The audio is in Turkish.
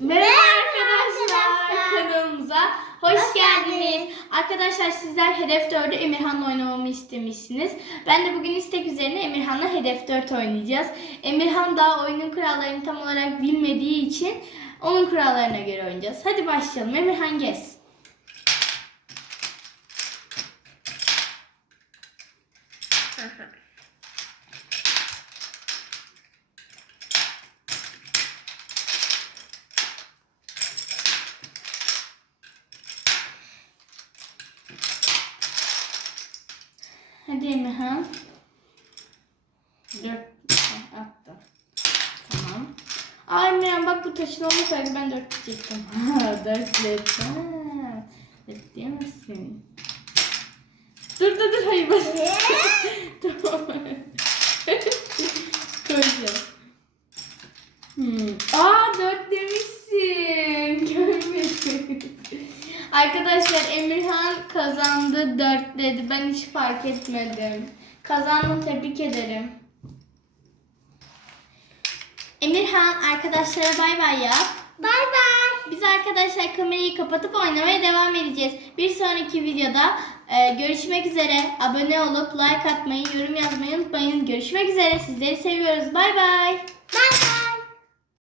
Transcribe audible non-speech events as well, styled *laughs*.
Merhaba arkadaşlar kanalımıza hoş, Hoş geldiniz. geldiniz. Arkadaşlar sizler Hedef 4'ü Emirhan'la oynamamı istemişsiniz. Ben de bugün istek üzerine Emirhan'la Hedef 4 oynayacağız. Emirhan daha oyunun kurallarını tam olarak bilmediği için onun kurallarına göre oynayacağız. Hadi başlayalım. Emirhan gez. Hadi Emirhan. Dört attım. Tamam. Aa Emirhan bak bu taşın olmasaydı ben dört diyecektim. Dört. *laughs* Ha, Dört diyemezsin. Dur dur dur hayır bas. *laughs* tamam. *laughs* Koyacağım. Hmm. Aa Arkadaşlar Emirhan kazandı dört dedi. Ben hiç fark etmedim. Kazandın tebrik ederim. Emirhan arkadaşlara bay bay yap. Bay bay. Biz arkadaşlar kamerayı kapatıp oynamaya devam edeceğiz. Bir sonraki videoda e, görüşmek üzere. Abone olup like atmayı, yorum yazmayı unutmayın. Görüşmek üzere. Sizleri seviyoruz. Bay bay. Bay bay.